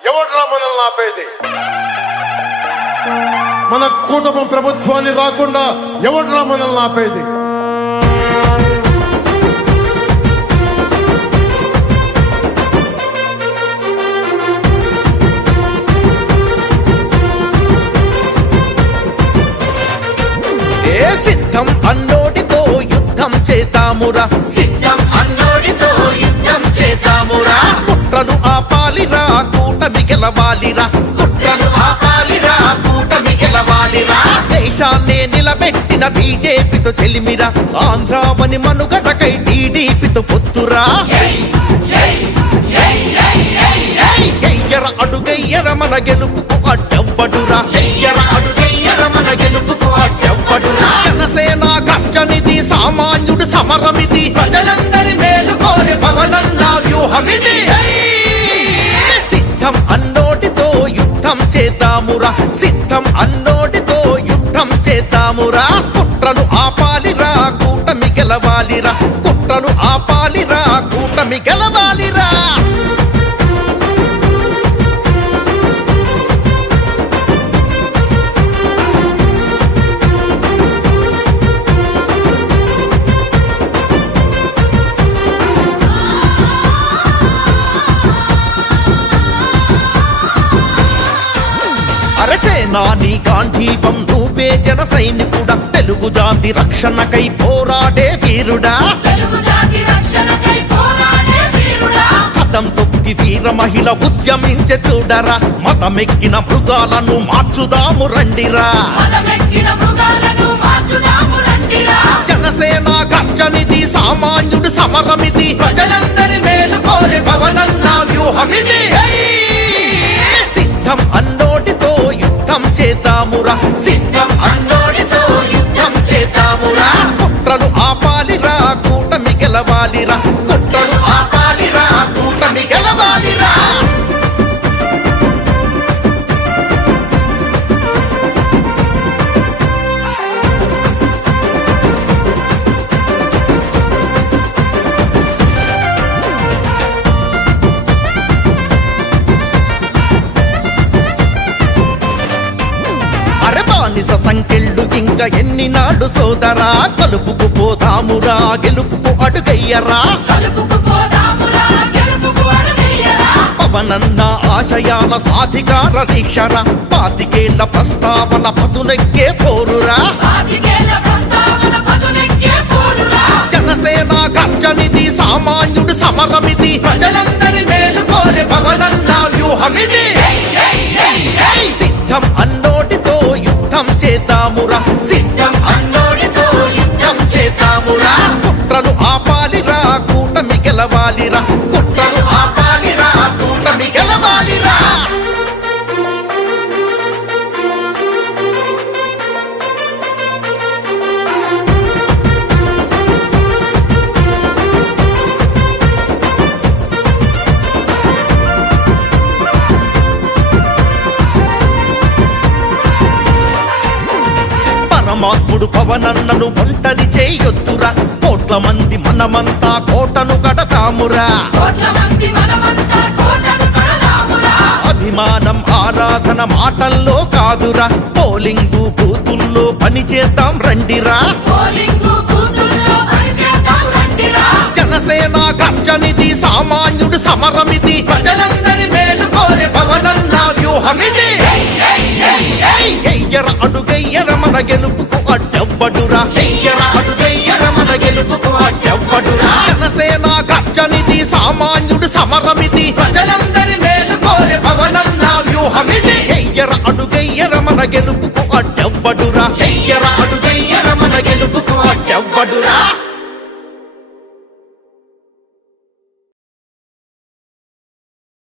ఎవడ్రా మనల్ని ఆపేది? మన కూటమి ప్రభుత్వాన్ని రాకుండా ఎవడ్రా మనల్ని ఆపేది? ఏ సిద్ధం అన్నోటితో యుద్ధం చేతామురా? సిద్ధం గెలవాలిరా. కుట్రను ఆపాలిరా కూటమి గెలవాలిరా. దేశాన్నే నిలబెట్టిన బీజేపీతో చెలిమిరా. ఆంధ్రావని మనుగడకై టీడీపీతో పొత్తురా. ఎయ్యర అడుగెయ్యర మన గెలుపుకు అడ్డవ్వడురా. ఎయ్యర అడుగెయ్యర మన గెలుపుకు అడ్డవ్వడురా. జనసేన గర్జనిది సామాన్యుడు సమరమిది. ప్రజలందరి మేలు కోరి పవనన్న వ్యూహమిది. యుద్ధం చేతామురా. సిద్ధం అన్నోటితో యుద్ధం చేతామురా. కుట్రలు ఆపాలిరా కూటమి గెలవాలిరా. కుట్రలు ఆపాలిరా కూటమి గెలవాలిరా అరసేనాని గాంధీవం నువ్వే జన సైనికుడా. తెలుగు జాతి రక్షణకై పోరాడే వీరుడా. కథం తొక్కి వీర మహిళ ఉద్యమించే చూడరా. మతమెక్కిన మృగాలను మార్చుదాము రండిరా. మదమెక్కిన మృగాలను మార్చుదాము రండిరా. జనసేన గర్జనిది సామాన్యుడు సమరమిది. ప్రజలందరి ఇంకా ఎన్ని నాడు సోదరా? కలుపుకు పోదామురా గెలుపుకు అడుగయ్యరా? పవనన్న ఆశయాల సాధికార దీక్షరా? పాతికేళ్ళ ప్రస్తావన పదునెక్కే పోరురా? జనసేన గర్జనిది సామాన్యుడు సమరమిది. ప్రజలందరి మేలు కోరి పవనన్న వ్యూహమిది. సిద్ధం అన్నోటితో యుద్ధం చేద్దామురా. పరమాత్ముడు పవనన్నను ఒంటరి చేయొద్దురా. కోట్ల మంది మనమంతా కోటను కడతామురా. అభిమానం ఆరాధన మాటల్లో కాదురా. పోలింగు బూతుల్లో పని చేద్దాం రండిరా. జనసేన గర్జనిది సామాన్యుడు సమరమిది. ప్రజలందరి మేలు కోరి పవనన్న వ్యూహమిది. హెయ్యర అడుగయ్యర మన గెలుపుకు అడ్డవ్వడురా. హెయ్యర అడుగయ్యర మన గెలుపుకు అడ్డవ్వడురా. జనసేన గర్జనిది సామాన్యుడు సమరమితి